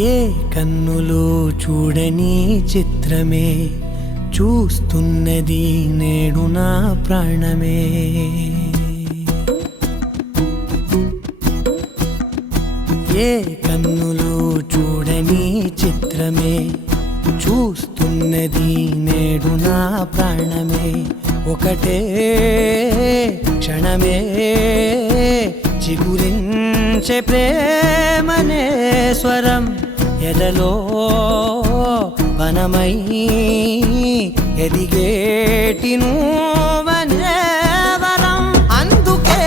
ఏ కన్నులు చూడని చిత్రమే చూస్తున్నది నేడు నా ప్రాణమే. ఏ కన్నులు చూడని చిత్రమే చూస్తున్నది నేడు నా ప్రాణమే. ఒకటే క్షణమే చిగురించే ప్రేమనే స్వరం ఎదలో వనమై ఎదిగేటి నువ్వనే వరం. అందుకే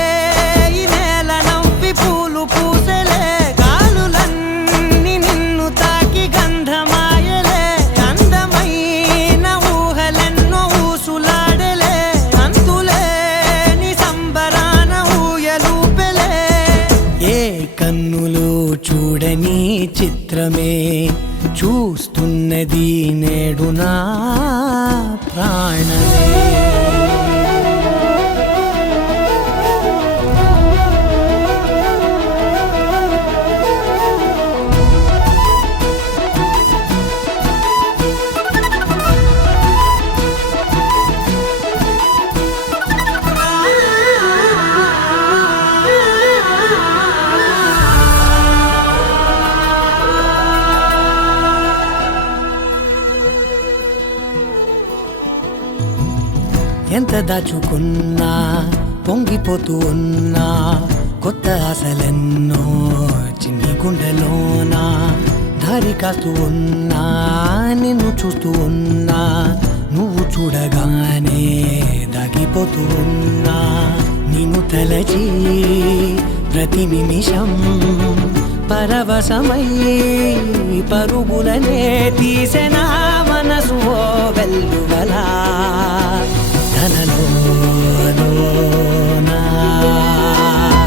ఈ నేల నవ్వి పూలు పూసెలే, గాలులన్నీ నిన్ను తాకి గంధమాయలే. అందమైన ఊహలెన్నో ఊసులాడలే, అంతులేని సంబరాన ఊయలూపెలే. ఏ కన్నులు చూడని చిత్రమే చూస్తున్నది నేడు నా ప్రాణమే. ఎంత దాచుకున్నా పొంగిపోతూ ఉన్నా, కొత్త ఆశలెన్నో చిన్ని గుండెలోనా దారి కాస్తూ ఉన్నా. నిన్ను చూస్తూ ఉన్నా, నువ్వు చూడగానే దాగిపోతూ ఉన్నా. నిన్ను తలచి ప్రతి నిమిషం పరవశమై పరుగులనే తీసెనా మనసు ఓ వెల్లువలా ధనలోనా.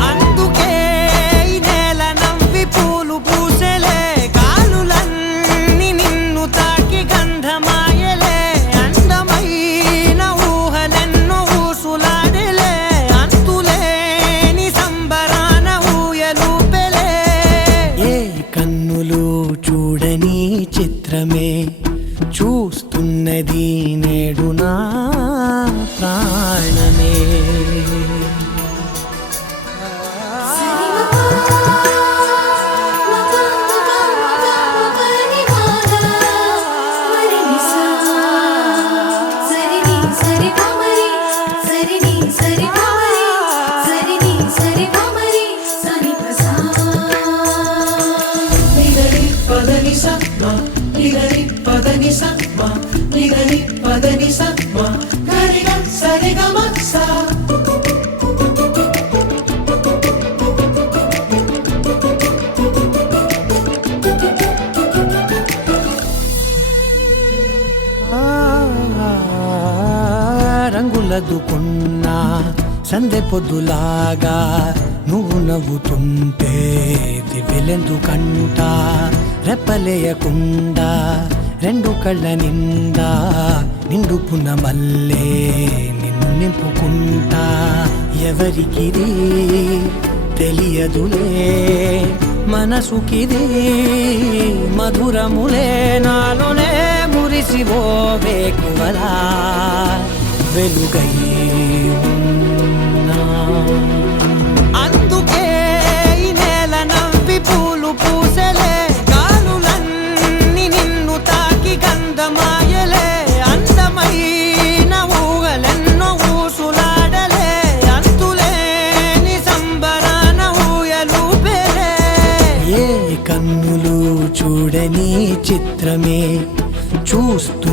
అందుకే ఈ నేల నవ్వి పూలు పూసెలే, గాలులన్నీ నిన్ను తాకి గంధమాయలే. అందమైన ఊహలెన్నో ఊసులాడలే, అంతులేని సంబరాన ఊయలూపెలే. ఏ కన్నులు చూడని చిత్రమే చూస్తున్నది నేడు నా ప్రాణమే. రంగులదుకున్నా సందె పొద్దులాగా నువ్వు నవ్వుతుంటే దివ్వెలెందుకంట. రెప్పలేయకుండా రెండు కళ్ళ నిండా నిండుకున్న మల్లే నిన్ను నింపుకుంటా. ఎవరికిది తెలియదులే మనసుకిది మధురములే, నాలోనే మురిసివో వేకువలా వెలుగై ఉన్నా. అందుకే ఈ నేల నవ్వి పూలు పూసెలే, గాలులన్నీ నిన్ను తాకి గంధమాయలే. అందమైన ఊహలెన్నో ఊసులాడలే, అంతులేని సంబరాన ఊయలూపెలే. ఏ కన్నులు చూడని చిత్రమే చూస్తు